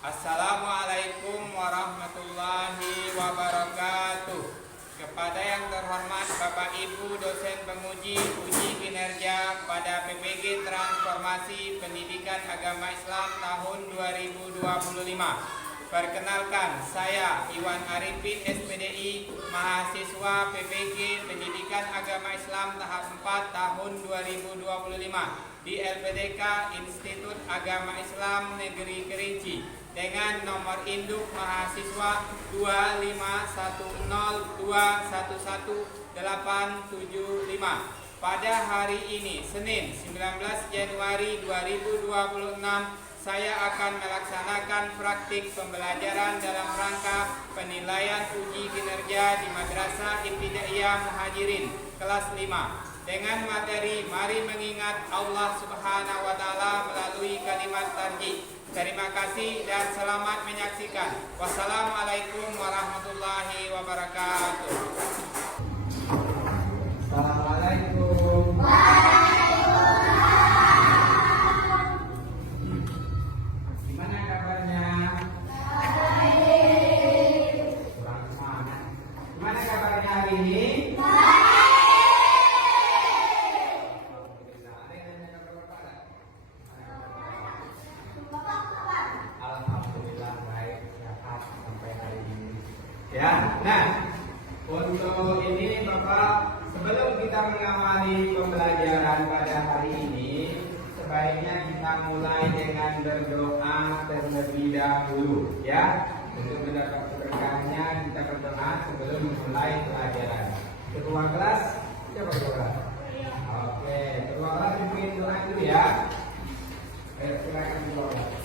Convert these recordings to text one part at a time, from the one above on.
Assalamualaikum warahmatullahi wabarakatuh. Kepada yang terhormat Bapak Ibu dosen penguji uji kinerja pada PPG Transformasi Pendidikan Agama Islam tahun 2025. Perkenalkan, saya Iwan Arifin SPDI, mahasiswa PPG Pendidikan Agama Islam tahap 4 tahun 2025 di LPDK Institut Agama Islam Negeri Kerinci dengan nomor induk mahasiswa 25102111875. Pada hari ini, Senin 19 Januari 2026, saya akan melaksanakan praktik pembelajaran dalam rangka penilaian uji kinerja di Madrasah Ibtidaiyah Muhajirin kelas 5 dengan materi Mari Mengingat Allah Subhanahu wa Ta'ala melalui kalimat tarjih. Terima kasih dan selamat menyaksikan. Wassalamualaikum warahmatullahi wabarakatuh. Assalamualaikum. Gimana kabarnya? Kurang semangat. Gimana kabarnya hari ini? Alhamdulillah baik, sehat sampai hari ini. Ya, nah untuk ini Bapak, sebelum kita mengawali pembelajaran pada hari ini, sebaiknya kita mulai dengan berdoa terlebih dahulu, ya. Untuk mendapat keberkahannya kita berdoa sebelum memulai pelajaran. Ketua kelas, siapa ketua? Oke, ketua kelas bikin doa dulu ya. Silakan ketua kelas.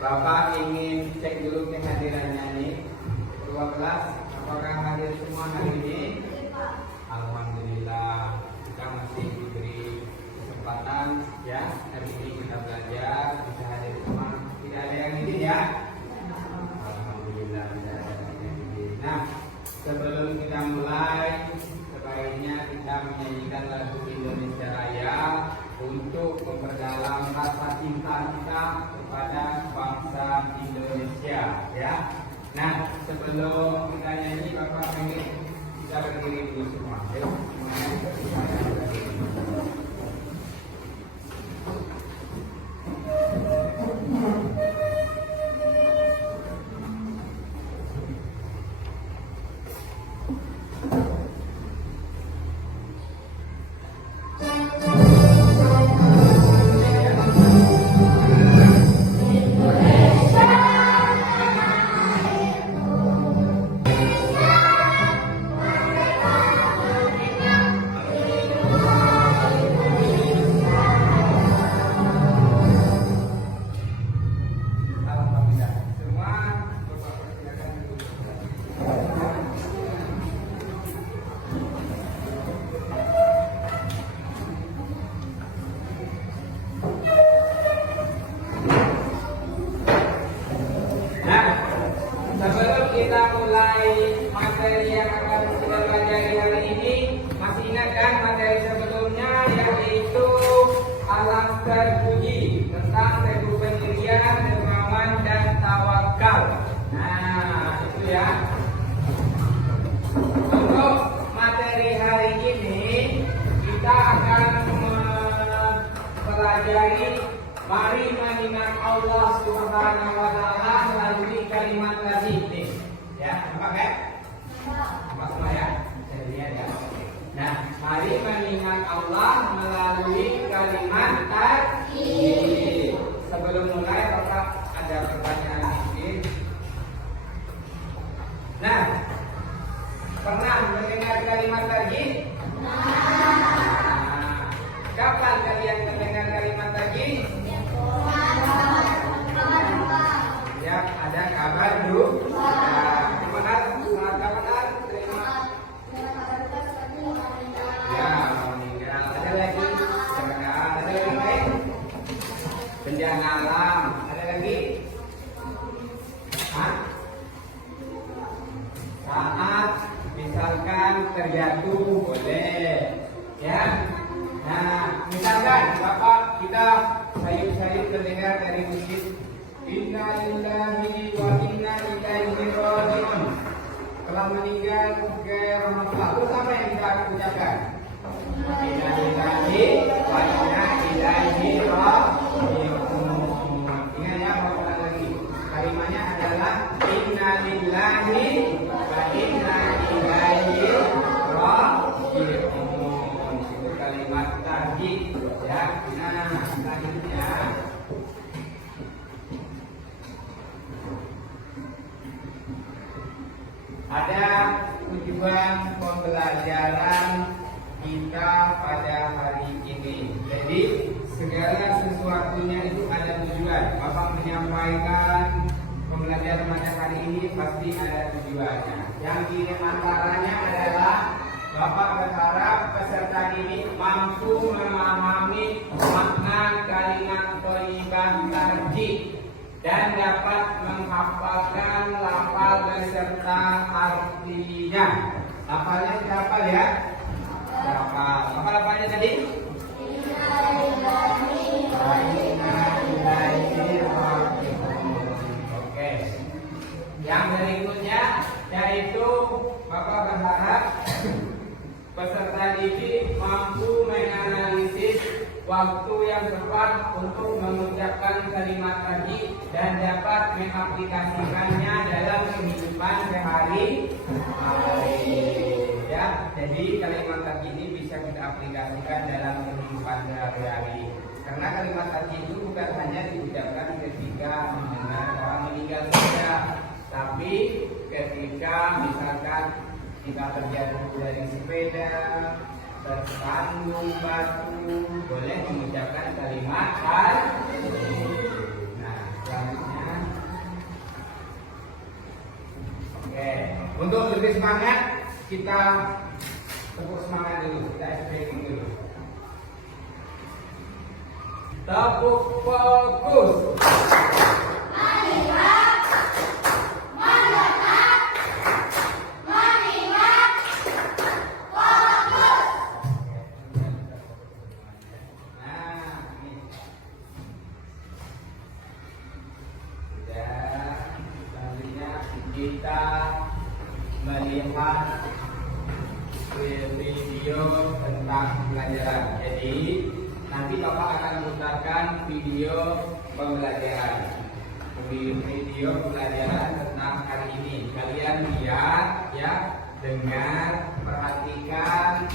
Bapak ingin cek dulu kehadirannya nih. Ketua kelas, apakah hadir semua hari ini? Alhamdulillah, kita masih diberi kesempatan ya. Hari ini kita belajar, bisa hadir semua. Tidak ada yang izin ya? Alhamdulillah tidak ada yang izin. Nah, sebelum kita mulai, sebaiknya kita menyanyikan lagu Indonesia Raya untuk memperdalam rasa cinta kita kepada bangsa Indonesia, ya. Nah, sebelum kita nyanyi, Bapak ingin kita berdiri dulu semua. Yuk, materi yang akan kita pelajari hari ini, masih ingat kan materi sebelumnya, yaitu alam terpuji tentang teguh pendirian, dermawan dan tawakal. Nah, itu ya. Untuk materi hari ini kita akan mempelajari Mari Mengingat Allah Subhanahu wa Ta'ala melalui kalimat tarjih. Ya, nampak ya? Nampak semua ya? Bisa dilihat ya. Nah, mari mengingat Allah melalui kalimat tarjih. Sebelum mulai, Bapak ada pertanyaan sedikit. Pernah mendengar kalimat tadi? Nah, kapan kalian mendengar kalimat tadi? Ya, ada kabar dulu. Benar, sangat benar. Terima. Ya, meninggal. Ada lagi? Ada lagi lain? Bencana alam. Ada lagi? Hah? Saat misalkan terjatuh boleh, ya. Nah, misalkan Bapak kita sayup-sayup terdengar dari masjid, Inna lillahi wa inna ilaihi raji'un. Telah meninggal ke rahmatullah. Terus apa yang kita ucapkan? Inna lillahi wa inna ilaihi raji'un. Ingat ya, Bapak lagi. Kalimatnya adalah Inna lillahi wa inna ilaihi raji'un. Itu kalimat tadi, ya. Nah, selanjutnya ada tujuan pembelajaran kita pada hari ini. Jadi segala sesuatunya itu ada tujuan. Bapak menyampaikan pembelajaran pada hari ini pasti ada tujuannya. Yang ini antaranya adalah Bapak berharap peserta ini mampu memahami makna kalimat thayyibah tadi dan dapat menghafalkan lafal beserta artinya. Lafalnya kita hafal ya? Hafal. Apa lafalnya tadi? Oke. Yang berikutnya yaitu Bapak berharap peserta didik mampu menganalisis waktu yang tepat untuk mengucapkan kalimat tadi dan dapat mengaplikasikannya dalam kehidupan sehari-hari. Ya, jadi kalimat tadi ini bisa kita aplikasikan dalam kehidupan sehari-hari. Karena kalimat tadi itu bukan hanya diucapkan ketika mendengar orang meninggal saja, tapi ketika misalkan kita terjatuh dari sepeda, tersandung batu, boleh mengucapkan kalimat tadi. Nah, selanjutnya, oke, untuk lebih semangat kita tepuk semangat dulu, kita stretching dulu. Tepuk fokus. Kita melihat video tentang pelajaran. Jadi nanti Bapak akan memutarkan video pembelajaran, video pembelajaran tentang hari ini. Kalian lihat ya, dengar, perhatikan.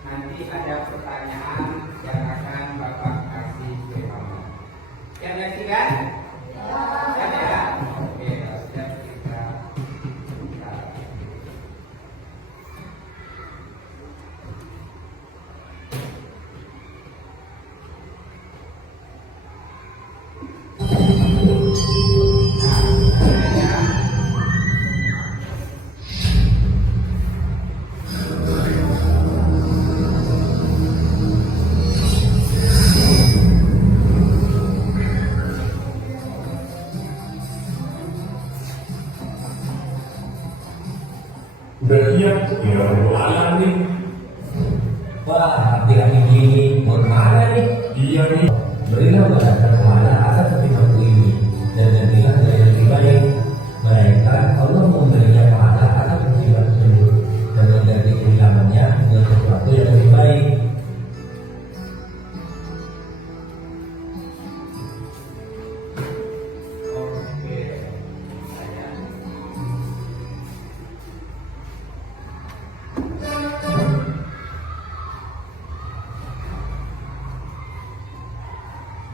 Nanti ada pertanyaan yang akan Bapak kasih ke Bapak. Yang ngerti kan? Ya. Oke. Berdiam di alam nih. Wah, hati-hati gini, bagaimana nih? Dia nih. Berilah pada kemana atas seperti waktu ini dan jadilah dari yang lebih baik. Mereka Allah memberinya pahala atas musibah tersebut dan mengganti kehilangannya dengan sesuatu yang lebih baik.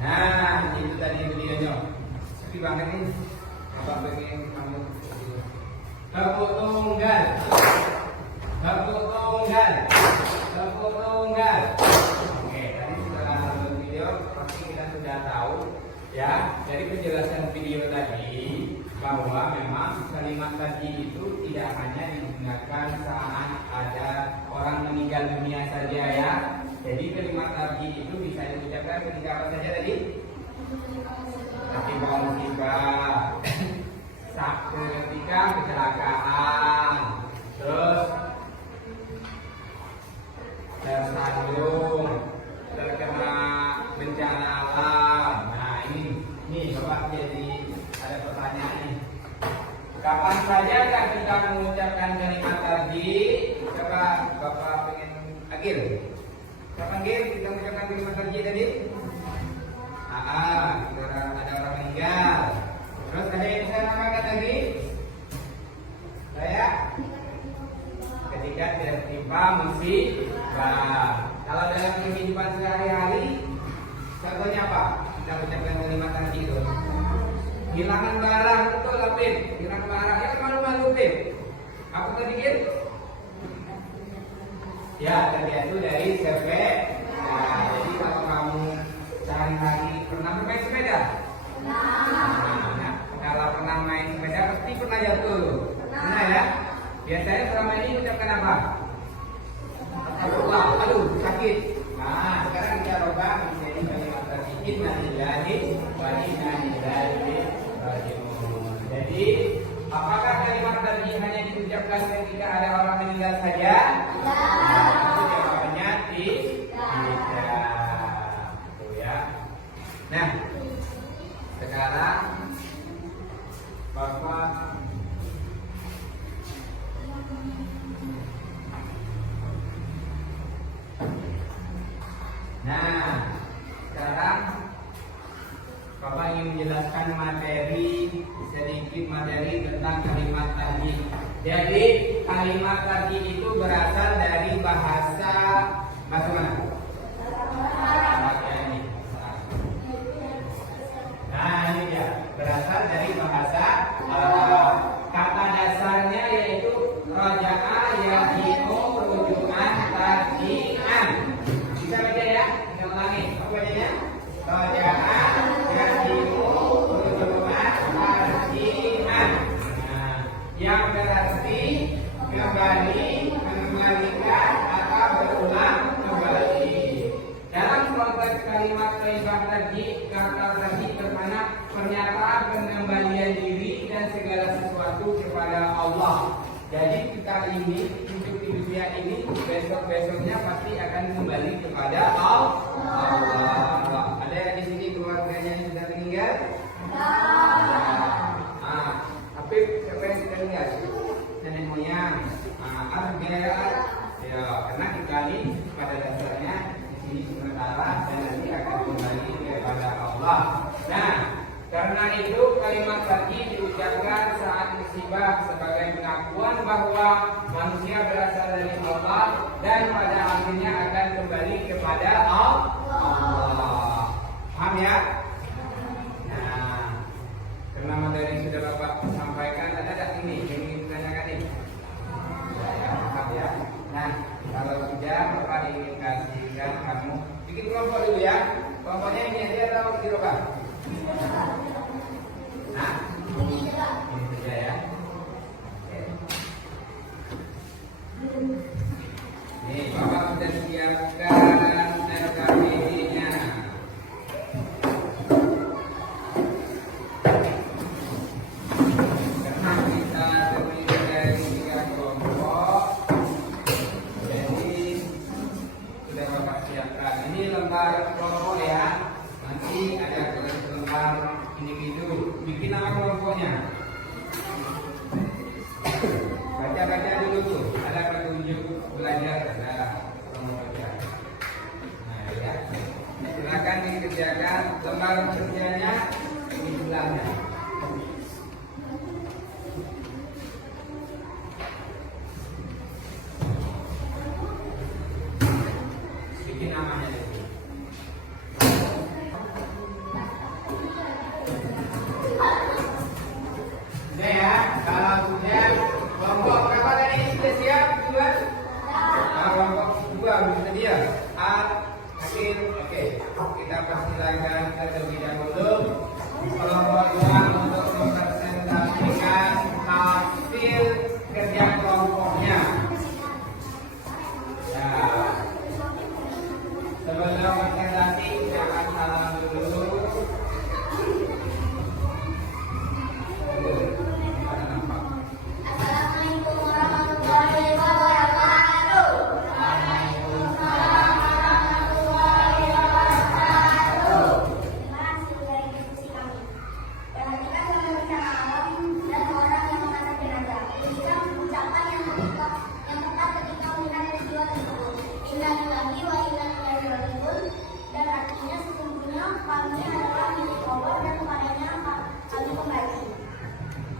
Nah, itu tadi videonya. Sepi banget nih. Abang pengen kamu. Tepuk tunggal. sudah tahu ya dari penjelasan video tadi bahwa memang kalimat tadi itu tidak hanya digunakan saat ada orang meninggal dunia saja ya. Jadi kalimat tadi itu bisa diucapkan ketika apa saja tadi? Ketika musibah, ketika kecelakaan, terus tersandung, terkena bencana alam. Nah ini Bapak jadi ada pertanyaan nih. Kapan saja kan kita mengucapkan kalimat tadi? Coba Bapak pengen Agil. Kapan Agil kita mengucapkan kalimat tadi? Ada orang meninggal. Terus ada yang bisa namakan lagi? Saya ketika tertimpa musibah. Kalau dalam kehidupan sehari-hari, contohnya apa? Kita ucapkan kalimat tadi itu. Hilangan barang, betul Lapin. Hilang barang, ya malu-malu Pin. Apa tadi Gil? Ya, terjatuh dari sepeda. Nah, jadi kalau kamu sehari-hari pernah bermain sepeda? Nah, kalau pernah main sepeda pasti pernah jatuh. Pernah ya? Biasanya selama ini ucapkan apa? Aduh, sakit. Nah, sekarang kita rubah menjadi kalimat tadi. Innalillahi wa inna ilaihi raji'un. Jadi, apakah kalimat tadi hanya diucapkan ketika ada orang meninggal saja? Itu jawabannya tidak. Itu ya. Nah, sekarang Bapak Bapak ingin menjelaskan sedikit materi tentang kalimat tadi. Jadi kalimat tadi itu berasal dari bahasa mana? Nah ini dia, berasal dari bahasa Arab. Kata dasarnya yaitu raja'a yaji'u ruju'an taji'an. Bisa baca ya? Kita ulangi. Apa bacanya? Raja'a yaji'u ruju'an taji'an. Nah, yang berarti kembali, mengembalikan atau berulang kembali. Dalam konteks kalimat thayyibah tadi, kata tadi bermakna pernyataan pengembalian diri dan segala sesuatu kepada Allah. Jadi kita ini hidup di dunia ini, besok-besoknya pasti akan kembali kepada Allah. Ada yang di sini keluarganya yang sudah meninggal? Tapi siapa yang sudah meninggal? Nenek moyang. Ya, karena kita ini pada dasarnya di sini sementara dan nanti akan kembali kepada Allah. Nah, karena itu kalimat tadi diucapkan saat musibah sebagai pengakuan bahwa manusia berasal dari Allah dan pada akhirnya akan kembali kepada Allah. Paham ya? Nah, karena materi sudah Bapak sampaikan, ada ini yang ingin ditanyakan ini? Ya, paham ya? Nah, kalau sudah Bapak ingin kasihkan kamu bikin kelompok dulu ya. Kelompoknya ini aja atau dirubah? Nah, ini saja ya. Nih, Bapak sudah siapkan RKPD-nya. Karena kita terdiri dari 3 kelompok, jadi sudah Bapak siapkan. Ini lembar kelompok ya. Nanti ada lembar individu. Bikin nama kelompoknya. Baca-baca dulu tuh. Ada petunjuk belajar. Ada baca. Nah ya. Silakan dikerjakan. Lembar kerjanya di sebelahnya. Bikin namanya dulu. Sudah ya, kalau sudah kelompok berapa tadi sudah siap? 2? Kelompok 2 sudah dia. Akhir, oke. kita persilakan terlebih dahulu kelompok 2 untuk mempresentasikan hasil kerja kelompoknya. Ya, sebelum presentasi jangan salam dulu. Assalamualaikum warahmatullahi wabarakatuh. Terima kasih dari diskusi kami. Perhatikan sama bencana alam dan orang yang mengasak jenazah. Berikan ucapan yang tepat ketika melihat peristiwa tersebut. Innalillahi wa inna ilaihi raji'un. Dan artinya sesungguhnya kami adalah milik Allah dan kepadanya kami kembali.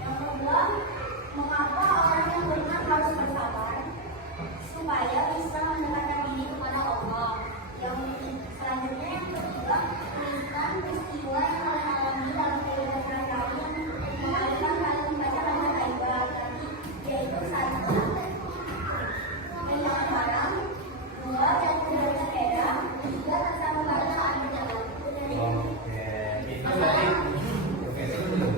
Yang kedua, mengapa orang yang beriman harus bersabar supaya bisa mendekatkan diri kepada Allah. Yang selanjutnya yang ketiga, tuliskan peristiwa yang kalian alami dalam kehidupan kalian, mengalihkan kalian membaca banyak ayat tadi, yaitu satu, menjaga barang, dua, jatuh dari sepeda, tiga, tersama barang saat berjalan. Oke, itu tadi. Oke, dulu.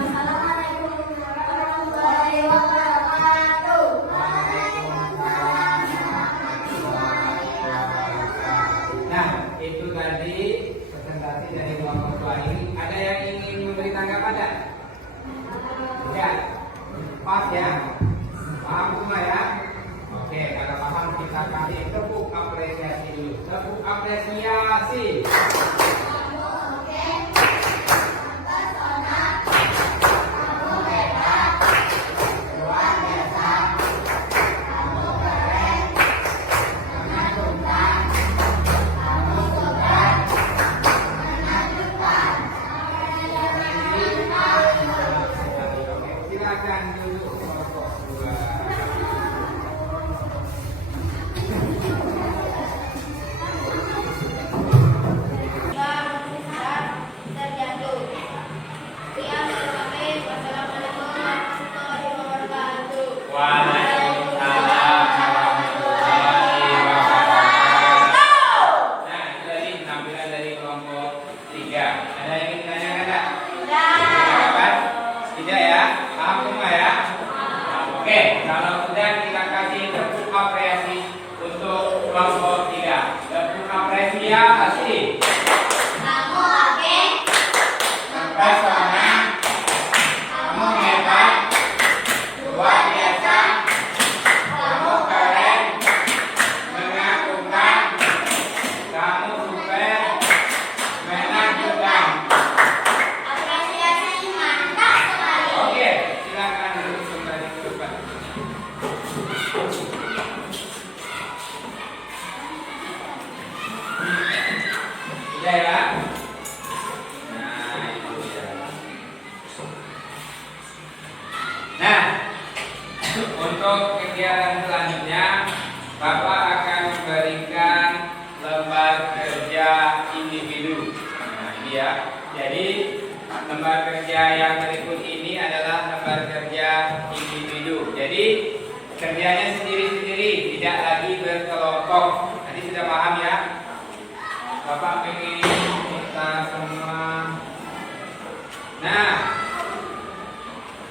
Assalamualaikum warahmatullahi wabarakatuh. Nah, itu tadi presentasi dari kelompok 2 ini. Ada yang ingin memberi tanggapan tidak? Ya, pas ya. Paham semua ya? Oke, kalau paham kita kasih tepuk apresiasi dulu. Tepuk apresiasi. Luar biasa. Kamu keren. Menakjubkan. Kamu hebat. Menakjubkan. Oke, silakan duduk kelompok 2. Terjatuh. Siap, wassalamualaikum warahmatullahi wabarakatuh. Waalaikumsalam warahmatullahi wabarakatuh. Nah, itu tadi penampilan dari kelompok 3. Ada yang ingin ditanyakan enggak? Tidak. Tidak ya? Paham semua ya? Oke, kalau sudah kita kasih tepuk apresiasi untuk kelompok 3. Tepuk apresiasi. Kamu oke? Mempesona. Kamu hebat. Luar biasa. Kamu keren. Mengagumkan. Kamu super. Menakjubkan. Apresiasi mantap sekali. Oke, silakan duduk kembali ke depan. Sudah ya? Nah, itu dia. Nah, untuk kegiatan selanjutnya, Bapak akan memberikan lembar kerja individu. Nah, ini ya. Jadi, lembar kerja yang berikut ini adalah lembar kerja individu. Jadi, kerjanya sendiri-sendiri, tidak lagi berkelompok. Nanti sudah paham ya? Bapak pengen kita semua. Nah,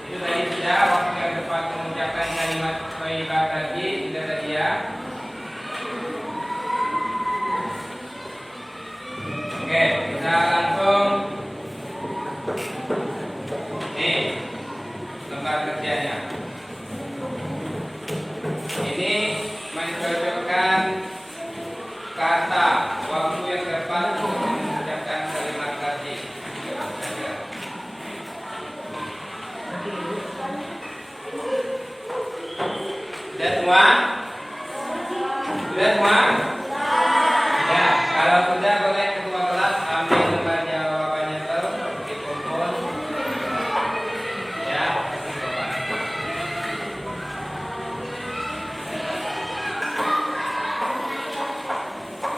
itu tadi sudah waktu yang tepat mengucapkan kalimat thayyibah tadi, sudah tadi ya. Oke, kita langsung. Nih, lembar kerjanya. Ini mencocokkan kata waktu yang tepat untuk mengucapkan kalimat tadi. Sudah semua? Sudah semua? Ya, kalau sudah boleh ketua kelas ambil lembar jawabannya terus dikumpul. Ya, kasih Bapak.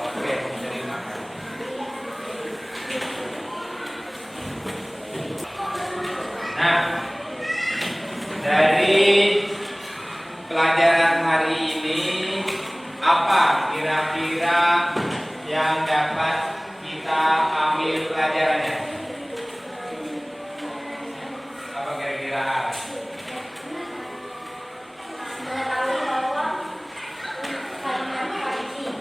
Oke, terima kasih. Nah, dari pelajaran hari ini apa kira-kira yang dapat kita ambil pelajarannya? Apa kira-kira? Mengetahui bahwa kalimat haji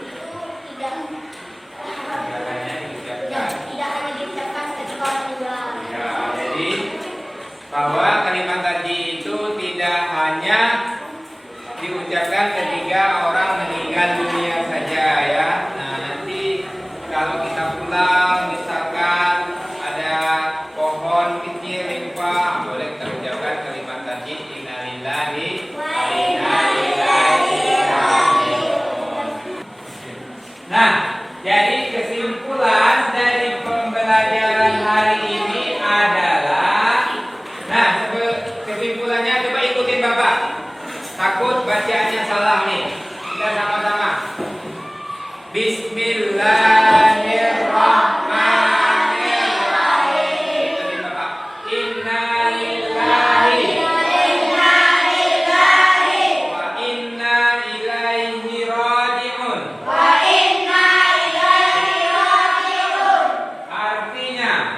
itu tidak hanya diucapkan ketika orang meninggal. Ya, jadi bahwa kalimat haji itu tidak hanya diucapkan ketika orang meninggal dunia saja ya. Nah, nanti kalau kita pulang misalkan ada pohon kecil limpa, boleh kita ucapkan kalimat haji innalillahi wa inna ilaihi raji'un. Nah, jadi kesimpulan dari pembelajaran hari ini adalah, nah kesimpulannya coba ikutin Bapak. Takut bacaannya salah nih. Kita sama-sama. Bismillahirrahmanirrahim. Ikutin Bapak. Innalillahi wa inna ilaihi raji'un. Artinya,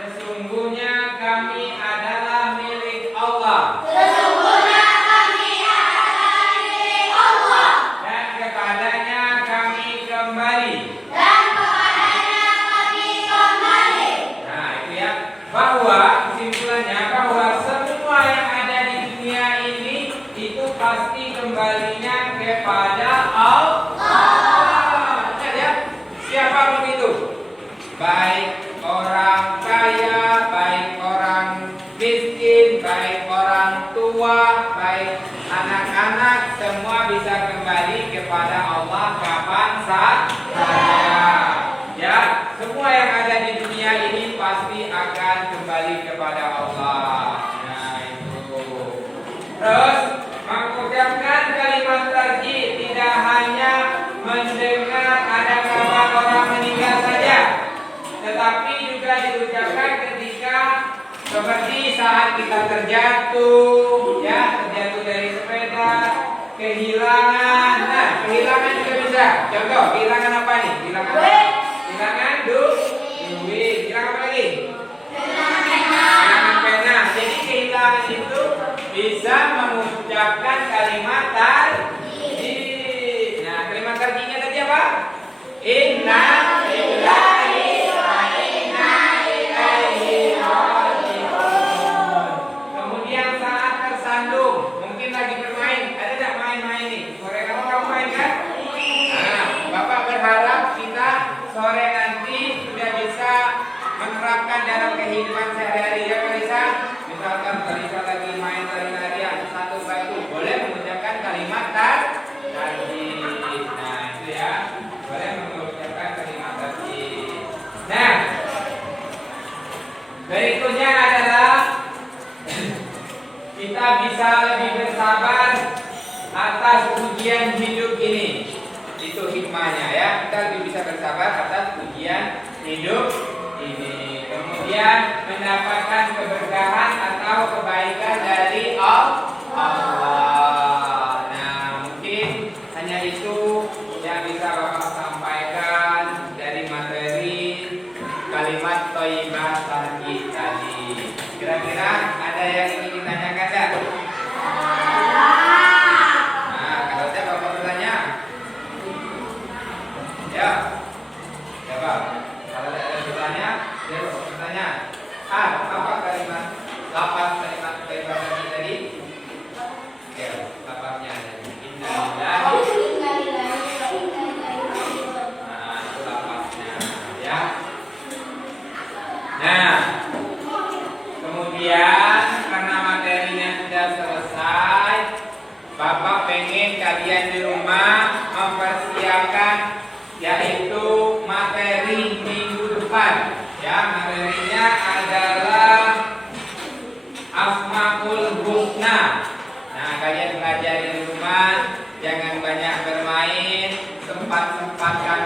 sesungguhnya kami adalah milik Allah. Dan kepadanya kami kembali. Nah, itu ya. Bahwa kesimpulannya bahwa semua yang ada di dunia ini itu pasti kembalinya kepada Allah. Ingat ya, siapapun itu, baik orang kaya, baik orang miskin, baik orang tua, baik anak-anak, semua bisa kembali kepada Allah kapan saja. Ya, semua yang ada di dunia ini pasti akan kembali kepada Allah. Nah, itu. Terus mengucapkan kalimat tarjih tidak hanya mendengar ada kabar orang meninggal saja, tetapi juga diucapkan ketika seperti saat kita terjatuh, ya, terjatuh dari sepeda, kehilangan. Nah, kehilangan juga bisa. Contoh, kehilangan apa nih? Kehilangan duit. Kehilangan apa lagi? Kehilangan pena. Jadi kehilangan itu bisa mengucapkan kalimat tarjih. Nah, kalimat tarjihnya tadi apa? Inna lillahi wa inna ilaihi raji'un. Kemudian saat tersandung, mungkin lagi bermain, ada tidak main-main nih? Sore kamu main kan? Nah, Bapak berharap kita sore nanti sudah bisa menerapkan dalam kehidupan sehari-hari ya Kalisa. Misalkan Kalisa lagi main lari-larian satu batu, boleh mengucapkan kalimat tarjih. Nah, itu ya, boleh mengucapkan kalimat tarjih. Nah, berikutnya adalah kita bisa lebih bersabar atas ujian hidup ini. Itu hikmahnya ya. Kita lebih bisa bersabar atas ujian hidup ini. Kemudian mendapatkan keberkahan atau kebaikan dari Allah. Nah, mungkin hanya itu yang bisa Bapak sampaikan dari materi kalimat thayyibah tarjih tadi. Kira-kira ada yang ingin ditanyakan tidak? Nah, kalau saya Bapak bertanya, ya, coba. Kalau ada bertanya, ya Bapak bertanya. Apa kalimat lapas kalimat thayyibah tarjih tadi? Ya, lapasnya ada. Innalillahi. Nah, itu lapasnya, ya. Nah, kemudian karena materinya sudah selesai, Bapak pengen kalian di rumah mempersiapkan yaitu materi minggu depan. Ya, materinya adalah Asmaul Husna. Nah, kalian belajar di rumah, jangan banyak bermain, sempat-sempatkan